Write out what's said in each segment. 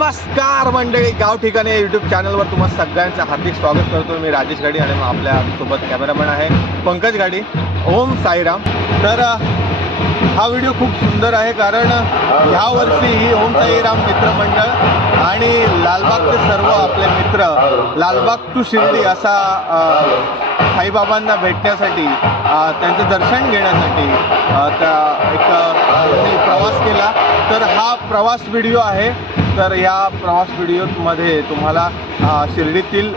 नमस्कार मंडळी, गाव ठिकाणी यूट्यूब चॅनलवर तुम्हा सगळ्यांचं हार्दिक स्वागत करतो. मी राजेश गाडी आणि आपल्या सोबत कॅमेरामॅन आहे पंकज गाडी. ओम साईराम. तर हा व्हिडिओ खूप सुंदर आहे कारण ह्या वर्षी ही ओम साईराम मित्रमंडळ आणि लालबागचे सर्व आपले मित्र लालबाग टू शिर्डी असा साईबाबांना भेटण्यासाठी त्यांचं दर्शन घेण्यासाठी त्यांनी प्रवास केला. तर हा प्रवास व्हिडिओ आहे. तर या प्रवास व्हिडिओमध्ये तुम्हाला शिर्डीतील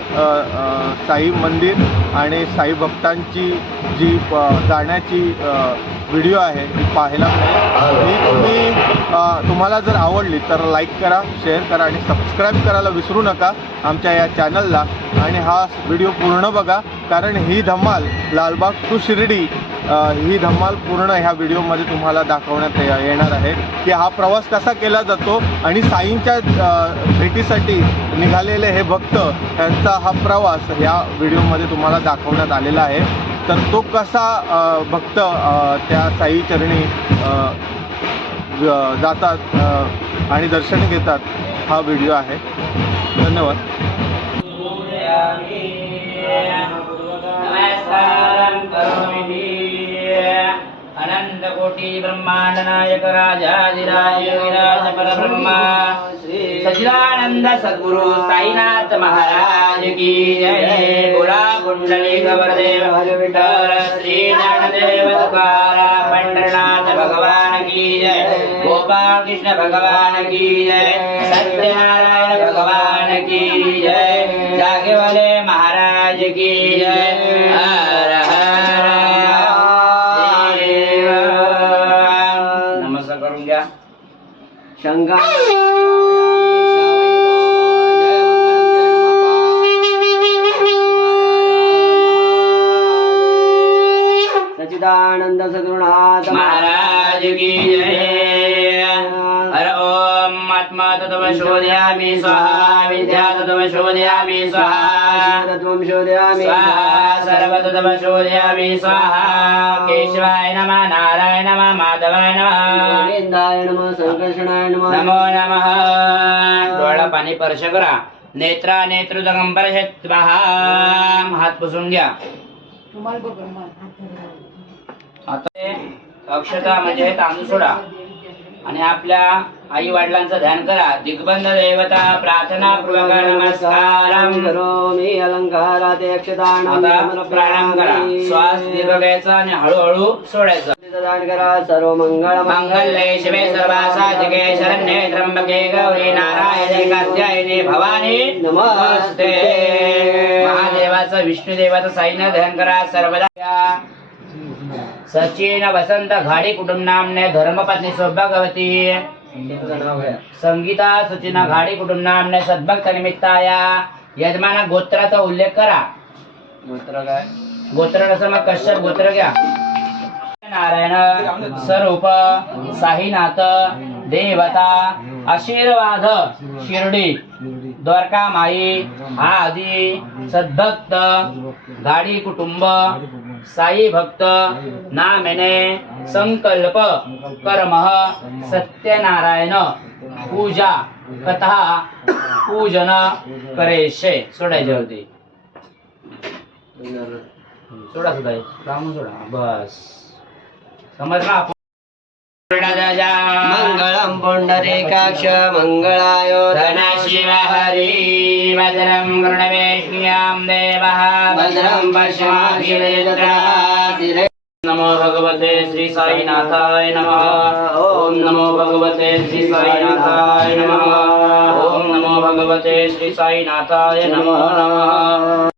साई मंदिर आणि साई भक्तांची जी जाण्याची व्हिडिओ आहे ती पाहायला मिळेल. ही तुम्हाला जर आवडली तर लाईक करा, शेअर करा आणि सबस्क्राईब करायला विसरू नका आमच्या या चॅनलला. आणि हा व्हिडिओ पूर्ण बघा कारण ही धमाल लालबाग टू शिर्डी ही धमाल पूर्ण ह्या व्हिडिओमध्ये तुम्हाला दाखवण्यात येणार आहे की हा प्रवास कसा केला जातो आणि साईंच्या भेटीसाठी निघालेले हे भक्त त्यांचा हा प्रवास ह्या व्हिडिओमध्ये तुम्हाला दाखवण्यात आलेला आहे. तर तो कसा भक्त त्या साई चरणी जातात आणि दर्शन घेतात हा व्हिडिओ आहे. धन्यवाद. अनंत कोटि ब्रह्मांड नायक राजाधिराज विराज परब्रह्मा सच्चिदानंद सद्गुरु साईनाथ महाराज की जय. बोला कुंडलिक वरदेव विठ्ठल श्री ज्ञानदेव तुकाराम पंढरनाथ भगवान की जय. गोपाल कृष्ण भगवान की जय. सत्यनारायण भगवान की जय. जागे वाले महाराज की जय. हर हर देव. नमस्कार करून घ्या. शंका सच्चिदानंद सद्गुरुनाथ महाराज की जय. हर ओम आत्मा तत्व शोधयामि स्वाहा. विद्या तत्व शोधयामि स्वाहा. तत्वं शोधयामि स्वाहा. सर्व तत्व शोधयामि स्वाहा. केशवाय नमः, नारायण नमः, माधवाय नमः, गोविंदाय नमः, संकर्षणाय नमः, नमो नमः. डोळा पाणी स्पर्श करा. नेत्रा नेत्रुदगम परशत स्वाहा. हात पुसून घ्या. आता अक्षता म्हणजे तांदूळ सोडा आणि आपल्या आई वडिलांचं ध्यान करा. दिग्बंध देवता प्रार्थना पूर्वक नमस्कारम करोमि. अलंकारात अक्षतानं प्राणायाम करा. श्वास दीर्घ घ्यायचा आणि हळूहळू सोडायचा. दान करा. सर्व मंगळ मंगल्ये शिवे सर्वासाधिके शरण्ये त्र्यंबके गौरी नारायणे कात्यायने भवानी नमस्ते. महादेवाचं विष्णुदेवाचं साईनं ध्यान करा. सर्वदा सचिन वसंत घाडी कुटुंबनामने धर्मपत्नी सौभाग्यवती संगीता सचिन घाडी कुटुंबनामने सद्भक्त निमित्ताया यजमान गोत्राचा उल्लेख करा. गोत्र काय? गोत्र नसेल मग कश्यप गोत्र घ्या. नारायण स्वरूप साईनाथ देवता आशीर्वाद शिर्डी द्वारका माई आदी सद्भक्त गाडी कुटुंब साई भक्त नामेने संकल्प कर्म सत्यनारायण पूजा कथा पूजन करेशे. सोडायचे होते. सोडा सुद्धा रामून सोडा. बस समजला. मंगलम पुंडरीकाक्ष मंगलायो धन शिव हरी. भद्रं कर्णवेश्याम देवः भद्रं पश्यामि. नमो भगवते श्री साईनाथाय नमः. ओम नमो भगवते श्री साईनाथाय नमः. ओम नमो भगवते श्री साईनाथाय नमो नमः.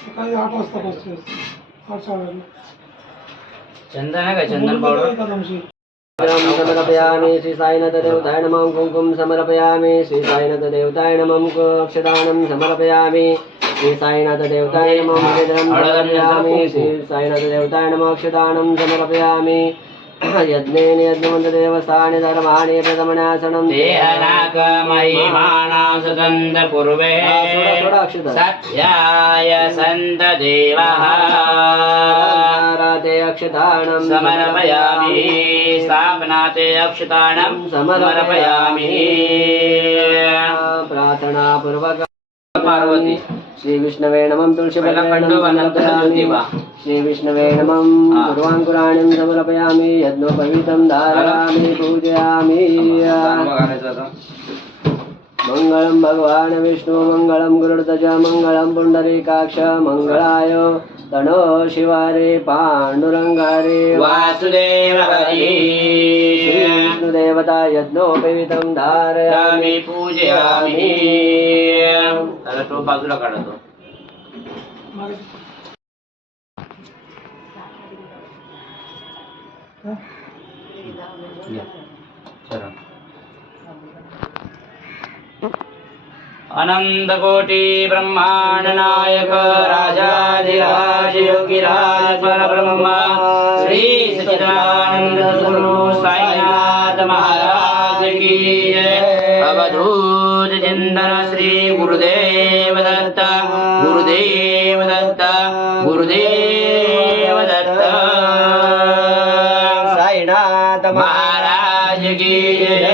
सकाळी 8 वाजता पोहोचते. चंदन आहे का? चंदन पावडर समर्पयामि. श्री साईनाथ देवताय नमः. कुंकुम समर्पयामि. श्री साईनाथ देवताय नमः. अक्षदानं समर्पयामि. श्री साईनाथ देवताय नमः. समर्पयामि. श्री साईनाथ देवताय नमः. अक्षदानं समर्पयामि. यज्ञेन यज्ञमन्तदेवस्थानि धर्माणि प्रथमनासनं देहनाकमहिमाना सुगन्ध पूर्वे सत्याय सन्त देवः ते अक्षताणं समर्पयामि स्थापनाते अक्षताणं समर्पयामि प्रार्थना पूर्वक पार्वती श्री विष्णवे नमः तुलसीपत्राणि श्री विष्णवे नमः पूर्वाङ्कुराणिं समर्पयामि यज्ञोपवीतं धारयामि पूजयामि मंगलम भगवान विष्णु मंगलम गुरुध्वज मंगलम पुंडरीकाक्ष मंगलाय तनो शिवारे पांडुरंगारे वासुदेव हरि विष्णुदेवता यज्ञोपवीतं धारयामि पूजयामि त्याला तो बाजूला काढतो अनंत कोटि ब्रह्मांड नायक राजाधिराज योगिराज परब्रह्म श्री सच्चिदानंद गुरु साईनाथ महाराज की जय। अवधूत चिंतन श्री गुरुदेव दत्त गुरुदेव दत्त गुरुदेव दत्त साईनाथ महाराज की जय।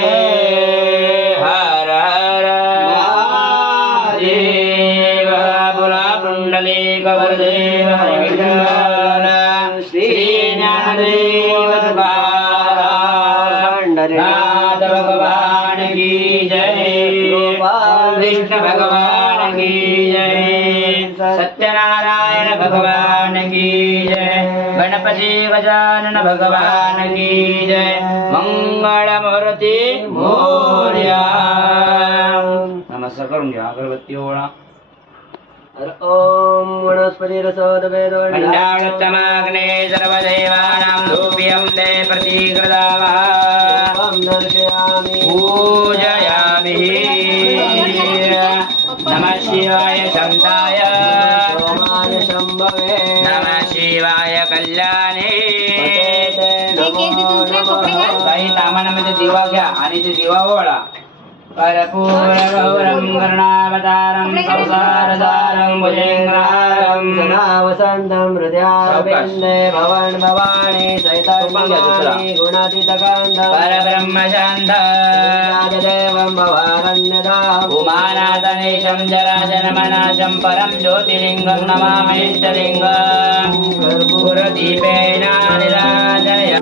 हर हर महादेव बोला पुंडलिक वरदेव हरि विठ्ठल श्री ज्ञानदेव तुकाराम नाथ भगवान की जय। कृष्ण भगवान की जय। सत्यनारायण भगवान की जय। गणपति गजानन भगवान की जय। मंगल मूर्ति मोरया। नमस्कार करून घ्या अगरबत्ती ओळा ओम वनस्पतिरसोदवेदोण्डाणोत्तमाग्ने सर्वदेवानां धूप्यं ते प्रतिकृतावः दर्शयामि पूजयामि। नमः शिवाय शान्ताय सोमाय शम्भवे नमः शिवाय कल्याणे। काही तामानामध्ये दिवा घ्या आणि ते दिवा ओळा। कर्पूरगौरं करुणावतारं संसारसारं भुजङ्गहारं सदा वसन्तं हृदयारविन्दे भवन भवानी सहितात्मनि गुणातीतकान्तं परब्रह्म शान्त राजदेवं भवारण्यदाम् उमानाथनेशं जराजनमनाशं परं ज्योतिर्लिङ्गं नमामीष्टलिङ्गं कर्पूरदीपेन निराजय।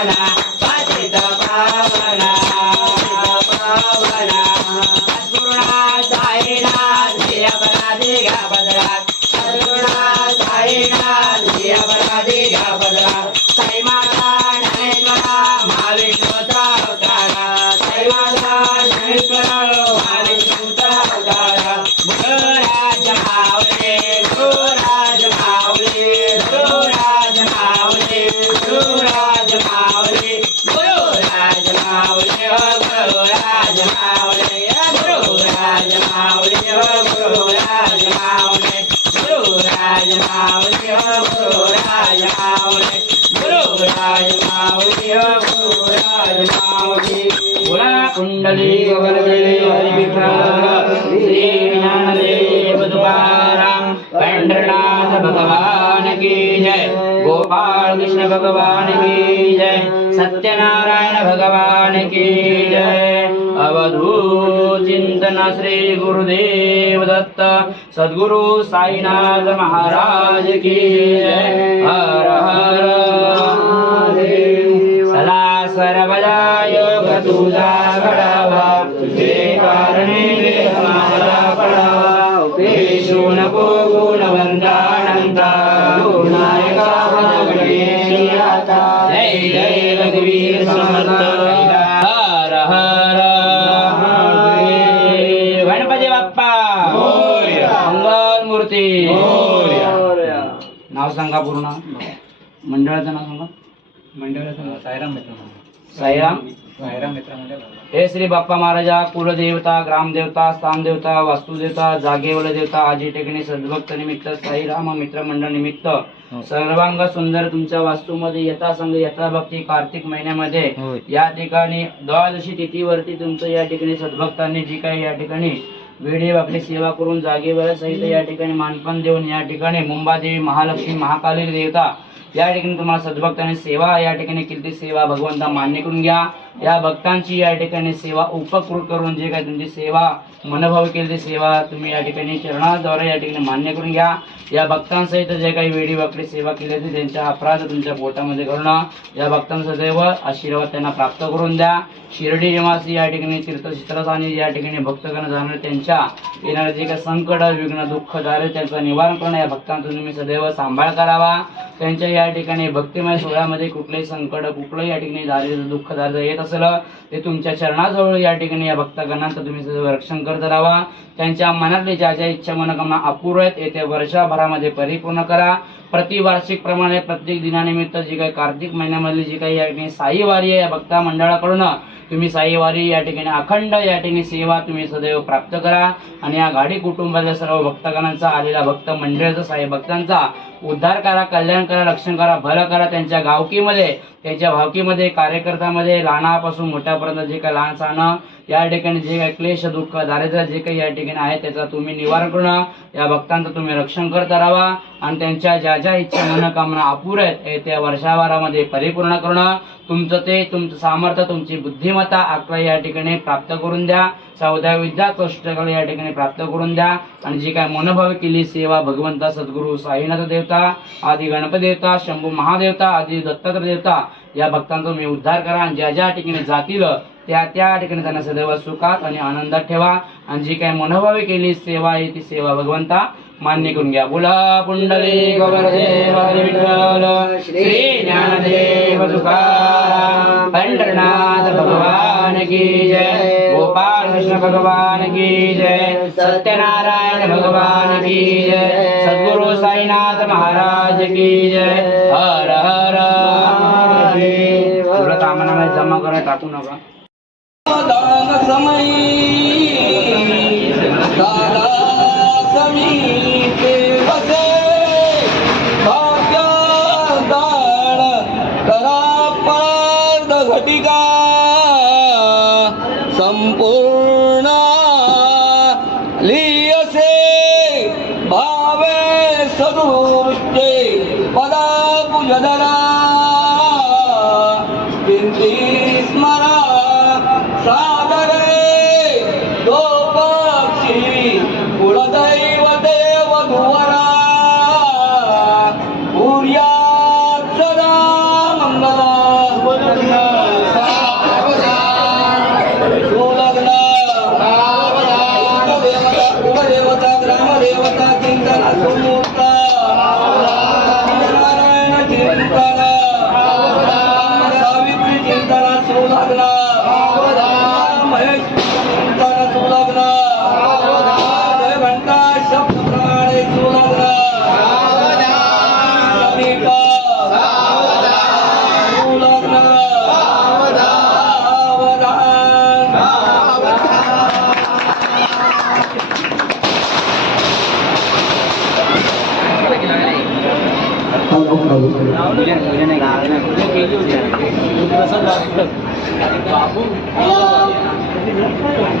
पावना पतित पावना पावना सद्गुरुनाथ साईनाथ श्री अपराधी घ्या पदरात सद्गुरुनाथ साईनाथ श्री अपराधी घ्या पदरात साई माता ज्ञानेश्वरा महाविष्णूचा अवतारा साई माता ज्ञानेश्वरा महाविष्णूचा अवतारा गुरुराज माऊली गुरुराज माऊली गुरुराज माऊली गुरुराज माऊली गुरुराज माऊली गुरुराज माऊली गुरुराज माऊली गुरुराज माऊली गुरुराज माऊली गुरुराज माऊली गुरुराज माऊली गुरुराज माऊली बोला कुंडली वरदे हरी विठ्ठल श्री ज्ञानदेव तुकाराम पंढरनाथ भगवान की जय गोपाल कृष्ण भगवान की जय सत्यनारायण भगवान की जय अवधूत चिंतन श्री गुरुदेव दत्त सद्गुरु साईनाथ महाराज की जय हर हर महादेव सला सर्वदा योग तुझा घडावा तुझे कारणे देह माझा पडावा पेशू नको गुणवंतानंता गुणायका गणेशी आता जय जय रघुवीर समर्थ हर हर महादेव गणपती बाप्पा मंगल मूर्ती नाव सांगा पूर्ण मंडळाचं नाव सांगा मंडळाचं नाव साईराम मित्र साईराम साईराम मित्र मंडळ हे श्री बाप्पा महाराजा कुलदेवता ग्रामदेवता स्थानदेवता वास्तुदेवता जागेवल देवता आज या ठिकाणी सद्भक्त निमित्त साईराम मित्र मंडळ निमित्त सर्वांग सुंदर तुमच्या वास्तूमध्ये यथासंग यथाभक्ती कार्तिक महिन्यामध्ये या ठिकाणी द्वादशी तिथीवरती तुमचं या ठिकाणी सद्भक्तांनी जी काही या ठिकाणी वेळी आपली सेवा करून जागेवर सहित या ठिकाणी मानपण देऊन या ठिकाणी मुंबादेवी महालक्ष्मी महाकाली देवता या ठिकाणी तुम्हाला सद्भक्तांनी सेवा या ठिकाणी केली सेवा भगवंता मान्य करून घ्या या भक्तांची या ठिकाणी सेवा उपकृत करून जे काही तुमची सेवा मनभाव केली सेवा तुम्ही या ठिकाणी चरणाद्वारे या ठिकाणी मान्य करून घ्या या भक्तांसहित जे काही वेळी आपली सेवा केली होती त्यांचा अपराध तुमच्या पोटामध्ये करणं या भक्तांचा सदैव आशीर्वाद त्यांना प्राप्त करून द्या शिर्डी निवासी या ठिकाणी तीर्थक्षेत्रासाठी या ठिकाणी भक्तगण जाणारे त्यांच्या येणारे जे काही संकट विघ्न दुःख दारे त्यांचं निवारण करणं या भक्तांचा तुम्ही सदैव सांभाळ करावा त्यांच्या या ठिकाणी भक्तिमय सोहळ्यामध्ये कुठलेही संकट कुठलंही या ठिकाणी दारिद्र्य दुःख दारिद्र्य येत असेल ते तुमच्या चरणाजवळ या ठिकाणी या भक्तगणांचं तुम्ही सदैव रक्षण करत राहावा त्यांच्या मनातली ज्या ज्या इच्छा मनोकामना अपूर्ण आहेत येत्या वर्षभरामध्ये परिपूर्ण करा प्रतिवार्षिक प्रमाणे प्रत्येक दिनानिमित्त जी काही कार्तिक महिन्यामधली जी काही या ठिकाणी साई वारी आहे या भक्ता मंडळाकडून तुम्ही साई वारी या ठिकाणी अखंड या ठिकाणी सेवा तुम्ही सदैव प्राप्त करा आणि या गाडी कुटुंबाच्या सर्व भक्तगणांचा आलेला भक्त मंडळाचा साई भक्तांचा उद्धार करा कल्याण करा रक्षण करा भलं करा त्यांच्या गावकीमध्ये त्यांच्या भावकीमध्ये कार्यकर्त्यामध्ये लहानापासून मोठ्यापर्यंत जे काही लहान सहान या ठिकाणी जे काही क्लेश दुःख दारिद्र्य जे काही या ठिकाणी आहे त्याचा तुम्ही निवारण करणं या भक्तांचं तुम्ही रक्षण करत राहावा आणि त्यांच्या ज्या ज्या इच्छा मनोकामना अपुऱ्या आहेत त्या वर्षाभरामध्ये परिपूर्ण करणं तुमचं सामर्थ्य तुमची बुद्धिमत्ता अकरा या ठिकाणी प्राप्त करून द्या 14 विद्या कष्टकळ या ठिकाणी प्राप्त करून द्या आणि जी काय मनोभाव केली सेवा भगवंता सद्गुरू साईनाथ देवता आदी गणपती देवता शंभू महादेवता आदी दत्तात्रय देवता या भक्तांचा मी उद्धार करा आणि ज्या ज्या ठिकाणी जातील त्या ठिकाणी त्यांना सदैव सुखात आणि आनंदात ठेवा आणि जी काय मनोभावी केली सेवा आहे ती सेवा भगवंता मान्य करून घ्या बोला पुंडली गोवर्धन हरी विठ्ठल श्री ज्ञानदेव तुकाराम पंढरनाथ भगवान की जय गोपाल कृष्ण भगवान की जय सत्यनारायण भगवान की जय सद्गुरु साईनाथ महाराज की जय हर हर महादेव तुला आम्हाला जमा करा टाकू नका दान समयी दादा समीते वसे भाग्य दान करा पार्द घटिका संपूर्ण लियसे भावे सदुष्टे पदा पूजदना बिंदी स्मरा सादरे दो पक्षी कुलदैव देव धुवरा पूर्यात सदा मंगला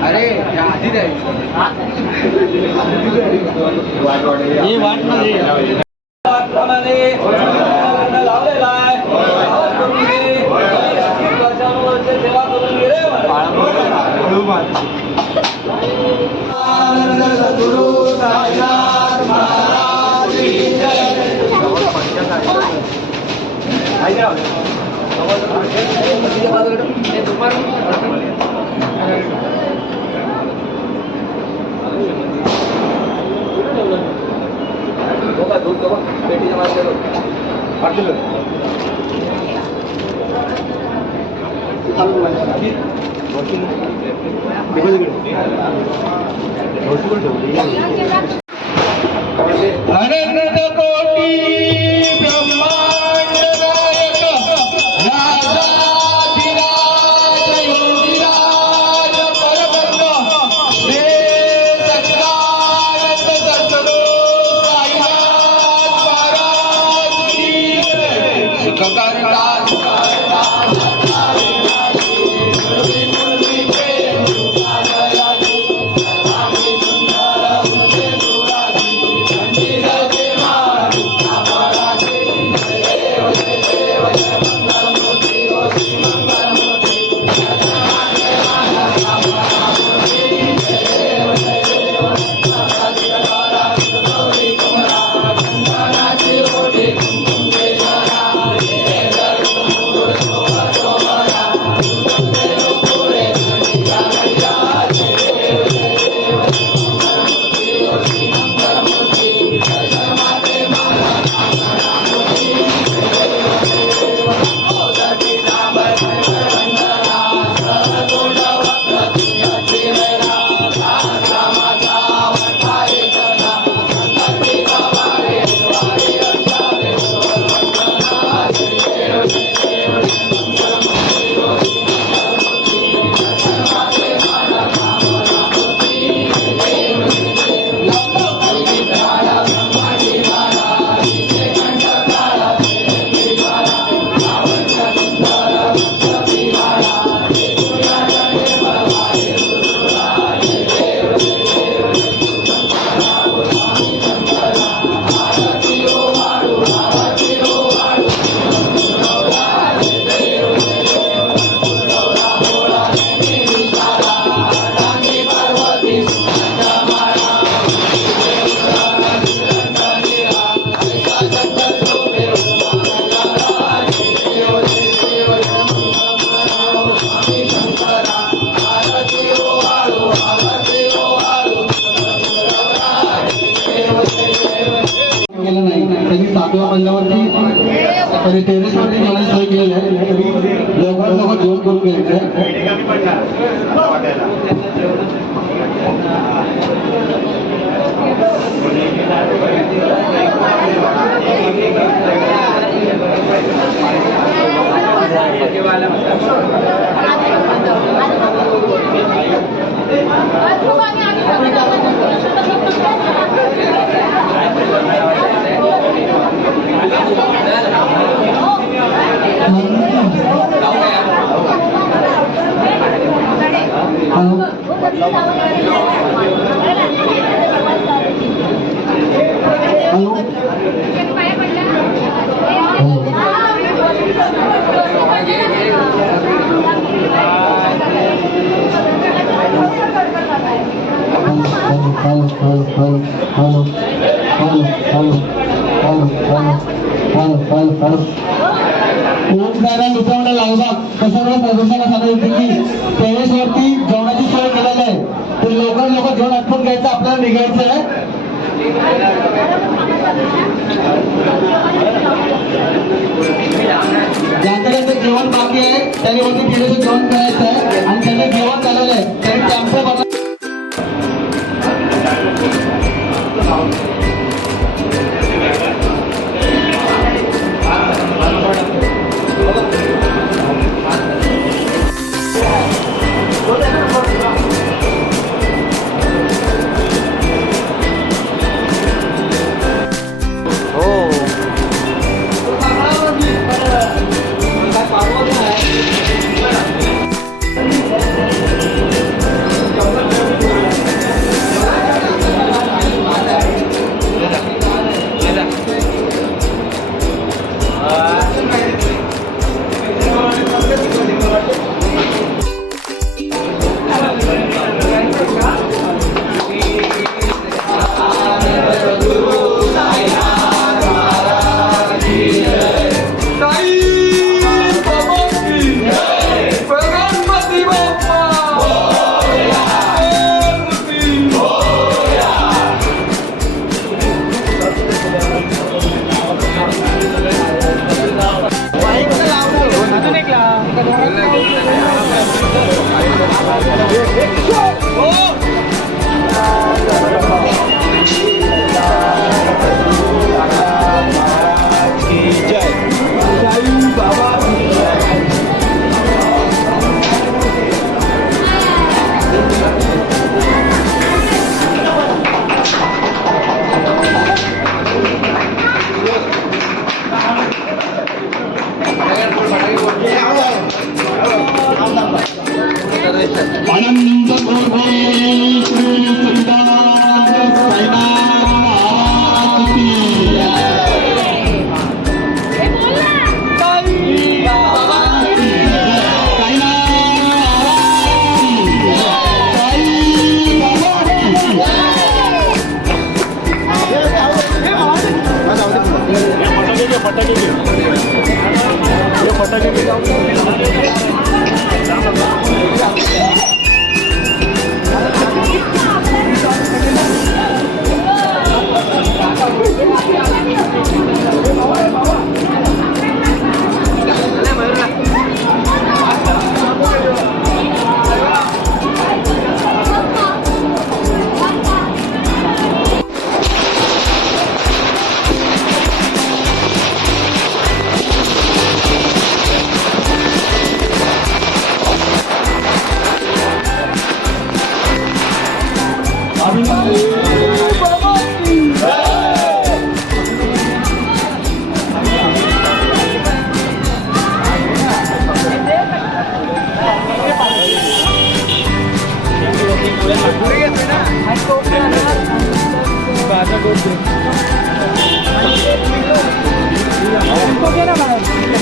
अरे या आधी द्यायचं ही वाट नाही प्रमाणे लावलेला आहे सेवा करून घे रे गुरु साईनाथ महाराज की जय. अनंत कोटी ब्रह्मांड नायक राजाधिराज योगीराज परब्रह्म श्री सच्चिदानंद सद्गुरु साईनाथ महाराज की जय. सुखकर्ता केलं नाही त्यांनी 7व्या मजल्यावरती आणि टेरेसवरती जाण्याची सोय केलेली आहे. लवकरात लवकर जेवण करून घ्यायचं मित्रांनो लालबाग सर्व सदस्यांना सांगायचं की टेरेसवरती जेवणाची सोय केलेली आहे. तर लवकर जेवण आटपून घ्यायचं, आपल्याला निघायचं आहे. ज्यांच्याकडे जेवण बाकी आहे त्यांनी वरती टेरेसवर जेवण करायचं आहे आणि त्यांनी जेवण झालेलं आहे त्यांनी टेम्पो बनवला. हो आनंद गोरे श्री संतान साईनाथ महाराज की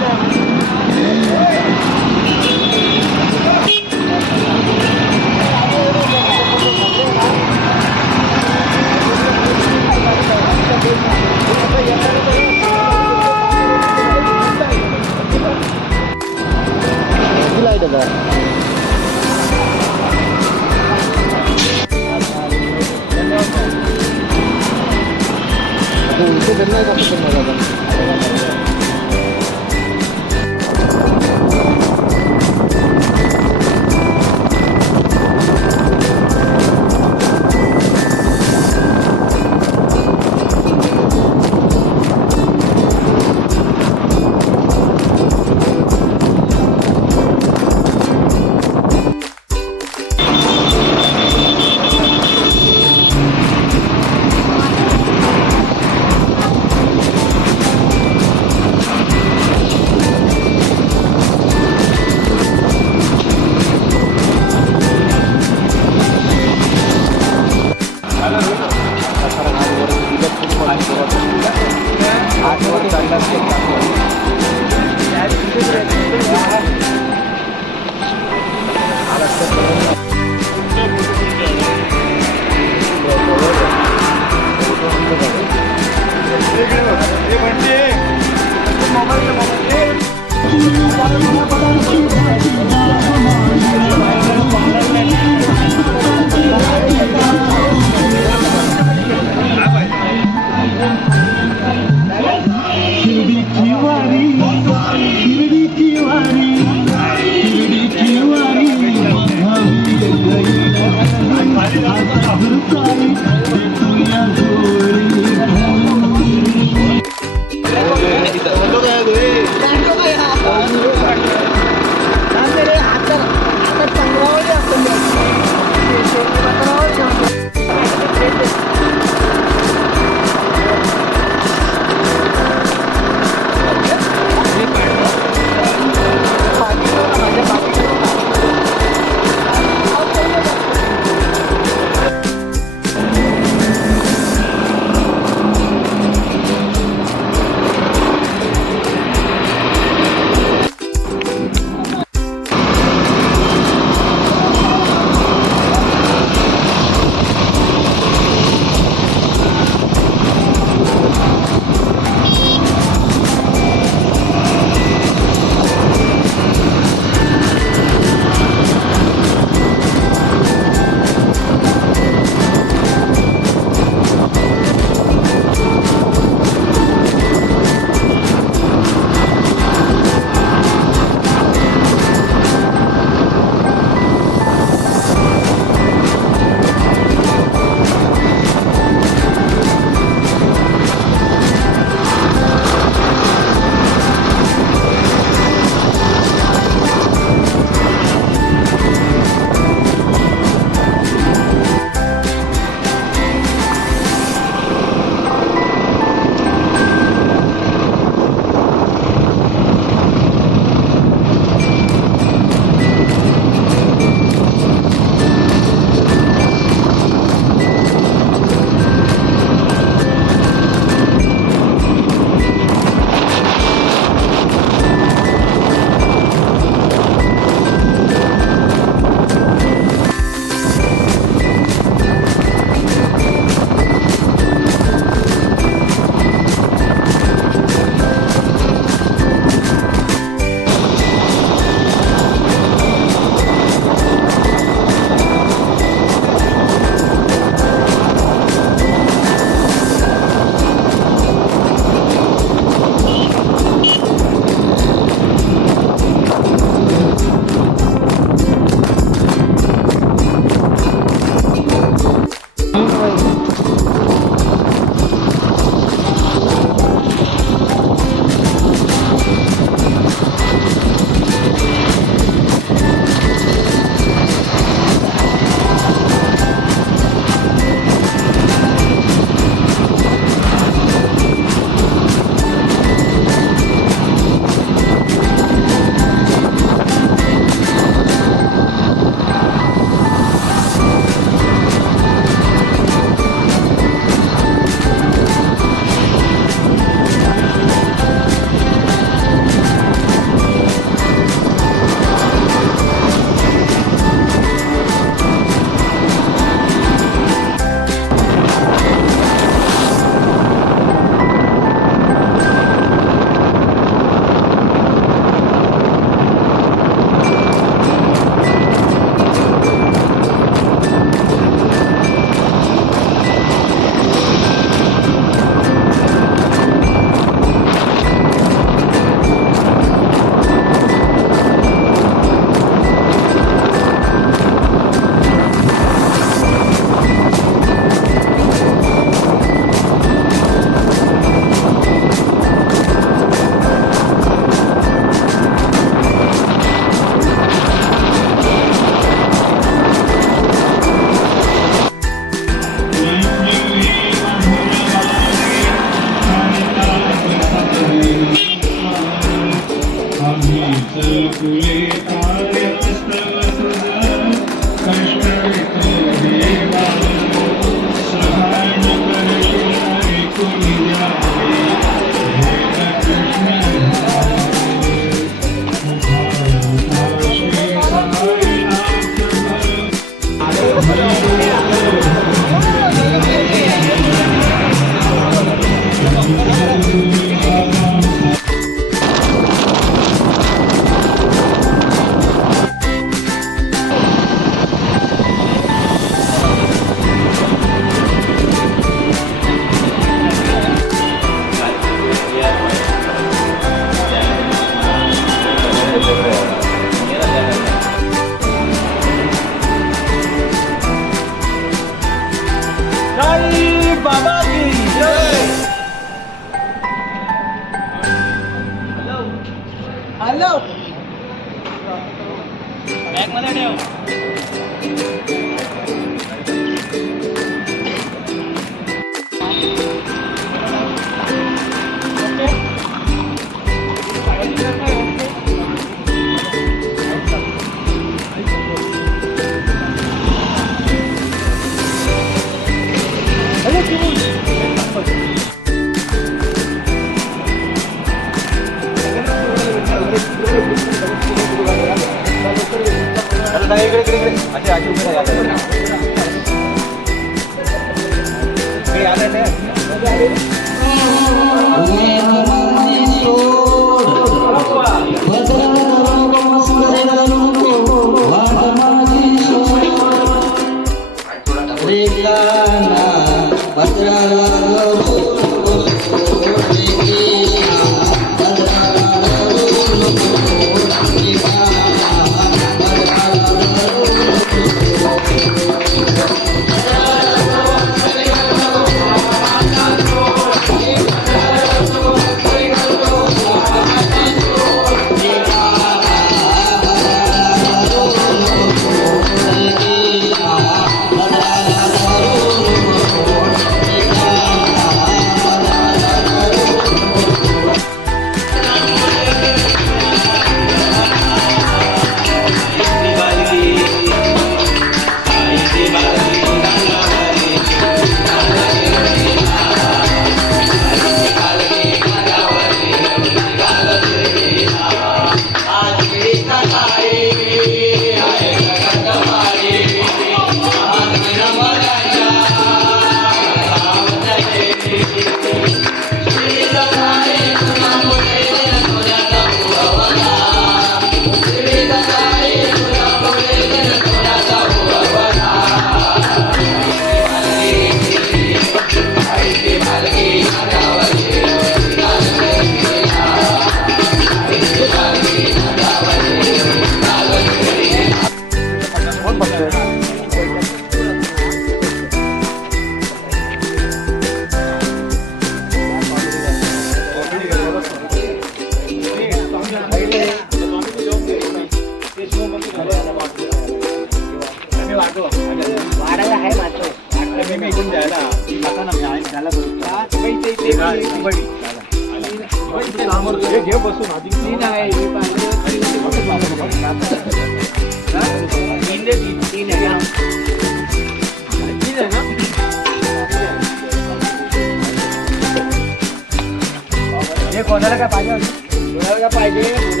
कोणाला काय पाहिजे कोणाला काय पाहिजे आणि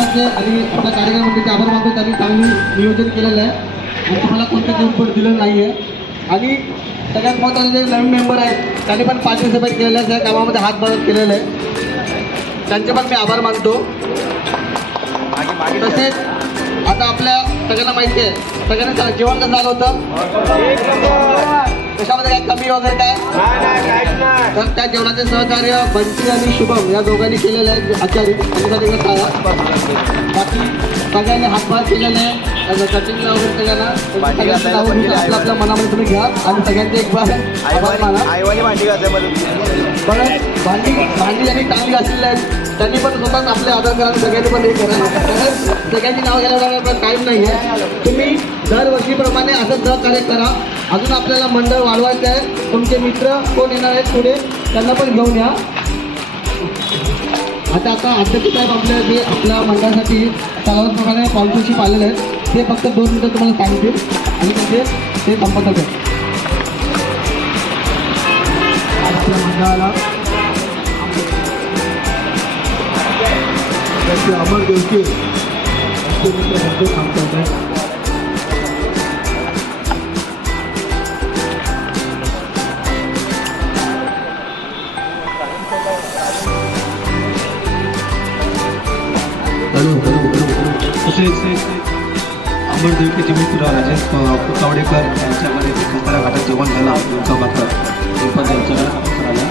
आपल्या कार्यक्रमामध्ये आभार मानतो. त्यांनी चांगली नियोजन केलेलं आहे आणि तुम्हाला कोणतं इनपुट दिलं नाही आहे. आणि सगळ्यात महत्त्वाचे जे नवीन मेंबर आहेत त्यांनी पण पार्टिसिपेट केलेलं आहे, त्या कामामध्ये हातभार केलेलं आहे, त्यांचे पण मी आभार मानतो. तसेच आता आपल्या सगळ्यांना माहिती आहे, सगळ्यांना जेवण कसं झालं होतं, त्याच्यामध्ये काय कमी वगैरे काय, तर त्या जेवणाचे सहकार्य बंटी आणि शुभम या दोघांनी केलेलं आहे. आचार्य त्यांच्यासाठी बाकी सगळ्यांनी हातभार केलेला आहे. कटिंगला वगैरे सगळ्यांना आपल्या आपल्या मनामध्ये तुम्ही घ्या आणि सगळ्यांचे एक बार आभार माना. बरं, भांडी ज्यांनी चांगली घातलेली आहेत त्यांनी पण स्वतःच आपले आधार करा, सगळ्यांनी पण हे करा. सगळ्यांची नाव घ्यायला टाईम नाही आहे. तुम्ही दरवर्षीप्रमाणे असं सहकार्य करा. अजून आपल्याला मंडळ वाढवायचं आहे. तुमचे मित्र कोण येणार आहेत पुढे त्यांना पण घेऊन या. आता अध्यक्ष साहेब आपल्या जे आपल्या मंडळासाठी सर्वप्रमाणे स्पॉन्सरशिप आलेले आहेत ते फक्त 2 मिनिटं तुम्हाला सांगतील आणि ते संपत आहे. आपल्या मंडळाला अमर देवके सांगतात आहे. तसेच अंबरदेवकीचे मित्र राजेश कुकावडेकर यांच्याकडे खंडारा घाटात जेवण झाला त्यांचा मात्र पण त्यांच्याकडे आला.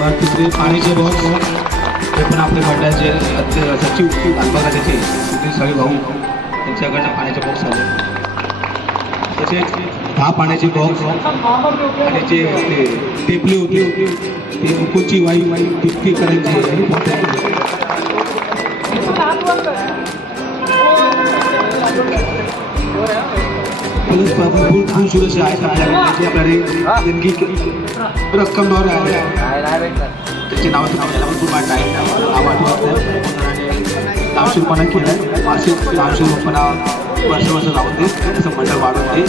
तर तिथे पाण्याचे बॉक्स ते पण आपले मंडळाचे सचिव लालबागाचे सुधीर साळी भाऊ त्यांच्याकडनं पाण्याचे बॉक्स आले. तसेच 10 पाण्याचे बॉक्स आणि जे टेपले होते ते मुकुची वाई तितकी करायची फुल सुरक्षा आहेत आपल्याकडे देणगी रक्कम आहे त्याचे नाव तुम्हाला भरपूर वाट आहे. दावशीरपणा केलं आहे मासिक दावशीरपणा वर्ष लावते त्याचं मंडळ वाढवते.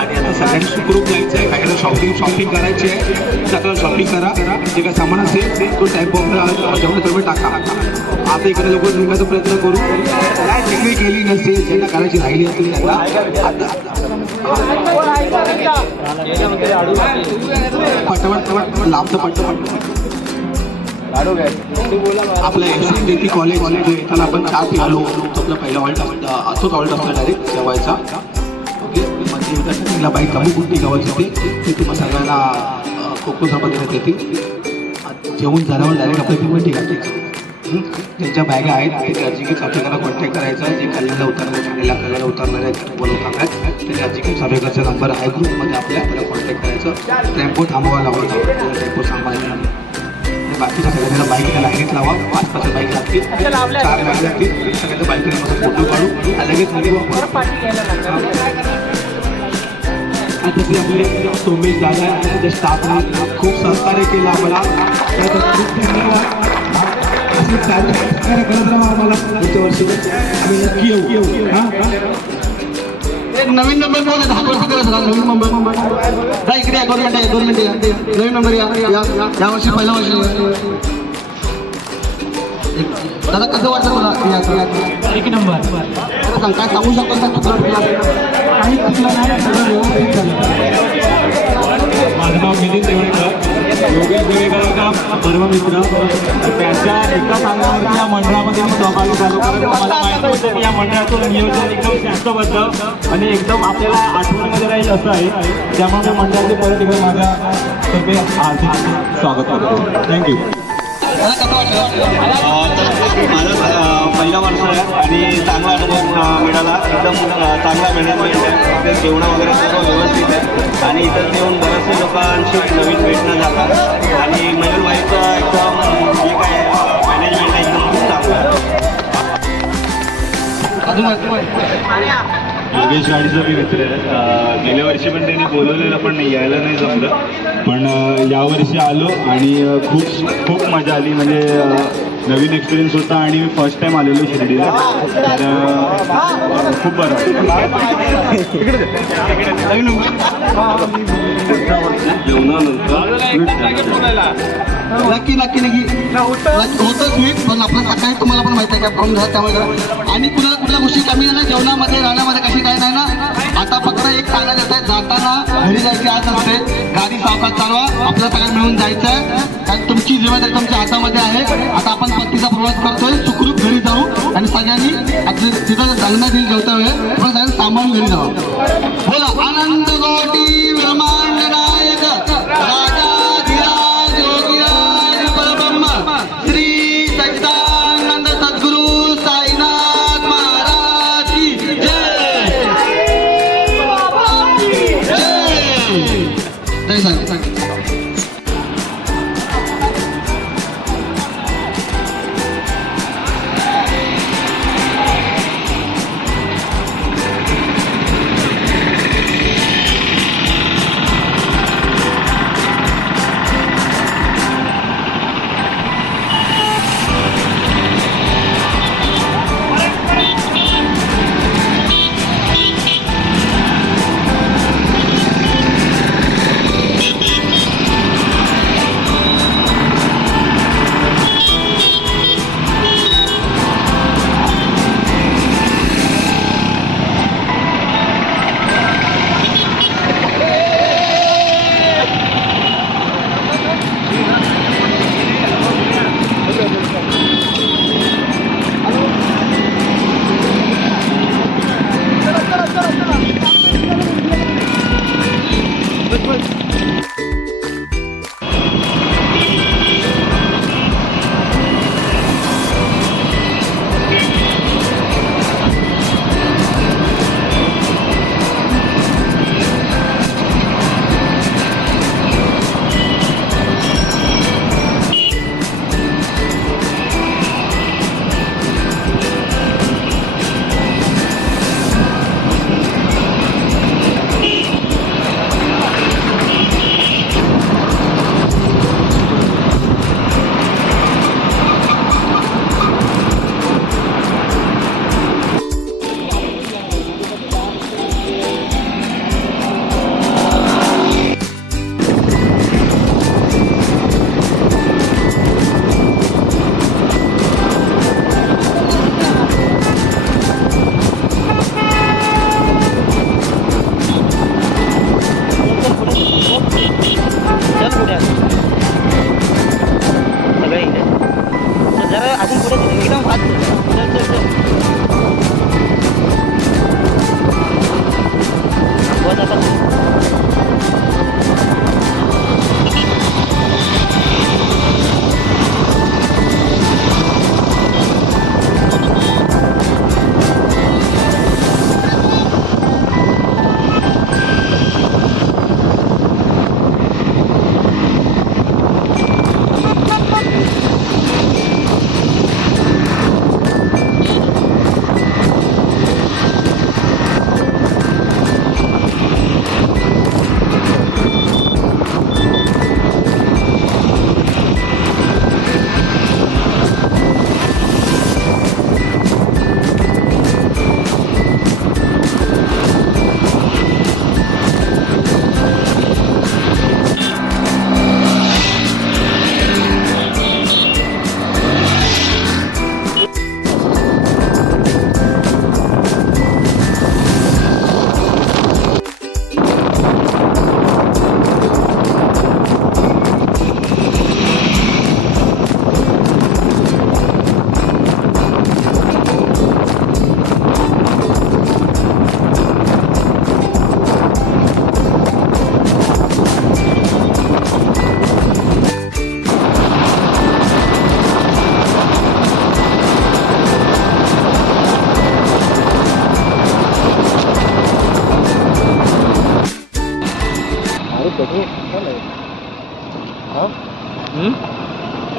आणि आता सगळ्यांनी सुखरूप जायचं आहे. काही शॉपिंग करायची आहे सगळं शॉपिंग करा. जे काय सामान असेल तो टाईप बॉक्सला जेवढे तेवढे टाका. आता इकडे लोक निघण्याचा प्रयत्न करू काय सगळी केली नसेल ज्यांना करायची राहिली असेल त्यांना पटापट लांबचं पट्ट आपलं एसएनडीटी कॉलेज येताना आपण चहा पिलो तो आपला पहिला हॉल्ट तोच हॉल्ट असतो डायरेक्ट जेवायचा. ओके म्हणजे तिला बाईक कमी कुठली गावाची ते तुम्हाला सगळ्यांना कोकण सापड देण्यात येतील. जेवण झाल्यावर डायरेक्ट आपल्या पेमेंट घ्यायची. त्यांच्या बॅगा आहेत ते अर्जिकेट साफेकरला कॉन्टॅक्ट करायचा. जे कल्याणला उतरणार ठाण्याला कल्याणला उतरणार आहेत बोलवणार आहेत ते अर्जिकेट साफेकरचा नंबर आहे ग्रुपमध्ये आपल्याला कॉन्टॅक्ट करायचं. टेम्पो थांबवायला हवा टेम्पो सांभाळायला बाकीच्या सगळ्यांना बाईकला लाईनीत लावा. 5-5 बाईक लागतील 4 बाईक लागतील सगळ्यांच्या बाईकने मस्त फोटो काढू लगेच आता ते आपले सोमेश दादा त्यांच्या स्टाफने खूप सहकार्य केलं आम्हाला. खूप धन्यवाद. असं सहकार्य करत राहा आम्हाला. पुढच्या वर्षी आम्ही नक्की येऊ. एक नवीन नंबर कोण आहे? नवीन नंबर जा इकडे या. गव्हर्नमेंट या नवीन नंबर या वर्षी पहिल्या वर्षी. दादा कसं वाटतं तुला? 1 नंबर सांग काय सांगू शकतो का चुकलं काही चुकलं नाही सगळं व्यवस्थित झालं. माझं नाव मिलिंद देवळकर योगेश देवेकरांचा सर्व मित्र. त्यांच्या एका सांगण्यावरती या मंडळामध्ये मी सहभागी झालो कारण मला माहिती होतं की या मंडळाचं नियोजन एकदम शिस्तबद्ध आणि एकदम आपल्याला आठवणीमध्ये राहील असं आहे. त्यामुळे मंडळाचे परत एकदा माझ्यातर्फे हार्दिक स्वागत करतो. थँक्यू. माझं पहिलं वर्ष आहे आणि चांगला अनुभव मिळाला. एकदम चांगला मॅनेजमेंट आहे. इथे जेवण वगैरे सर्व व्यवस्थित आहे आणि इथं येऊन बरेचसे लोकांशी नवीन भेटणं जातात आणि मयूरबाईचं एकदम जे काय मॅनेजमेंट आहे एकदम खूप चांगलं आहे. योगेश गाडीचा मी मित्र आहे. गेल्या वर्षी पण त्यांनी बोलवलेलं पण यायला नाही जमलं पण यावर्षी आलो आणि खूप मजा आली. म्हणजे नवीन एक्सपिरियन्स होता आणि मी फर्स्ट टाईम आलेलो शिर्डीला तर खूप बरं नक्की होतच मी पण आपलं सकाळी तुम्हाला पण माहिती आहे का फोन घ्या त्यामुळे आणि कुठल्या गोष्टी कमी नाही ना जेवणामध्ये राहण्यामध्ये कशी काय नाही ना. आता फक्त एक सांगायला येत आहे जाताना घरी जायची आज असते गाडी सावकाश चालवा आपल्याला सगळ्यांना मिळून जायचं आहे कारण तुमची जबाबदारी तुमच्या हातामध्ये आहे. आता आपण पत्तीचा प्रवास करतोय सुखरूप घरी जाऊ आणि सगळ्यांनी तिथं लग्नात येईल जेवता वेळ पण सगळ्यांना सांभाळून घरी जाऊ. बोला आनंद गोटी ब्रह्मांड नायक राजा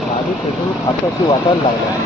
माझी पेट्रोल खात्याशी वाटायला लागला.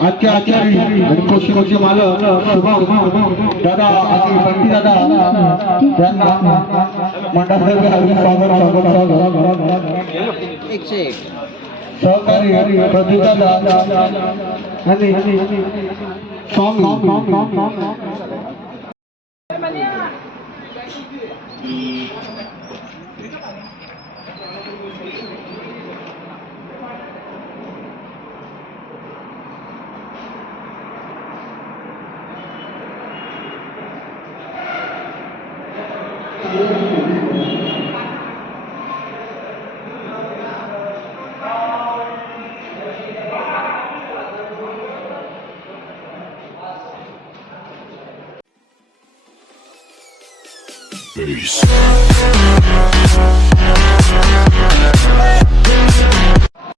आजच्या आचारी आणि कोशी मालक दादा आणि बंटी दादा यांना मंडळातर्फे हार्दिक स्वागत. सहकारी प्रदीप दादा आणि स्वामी Peace.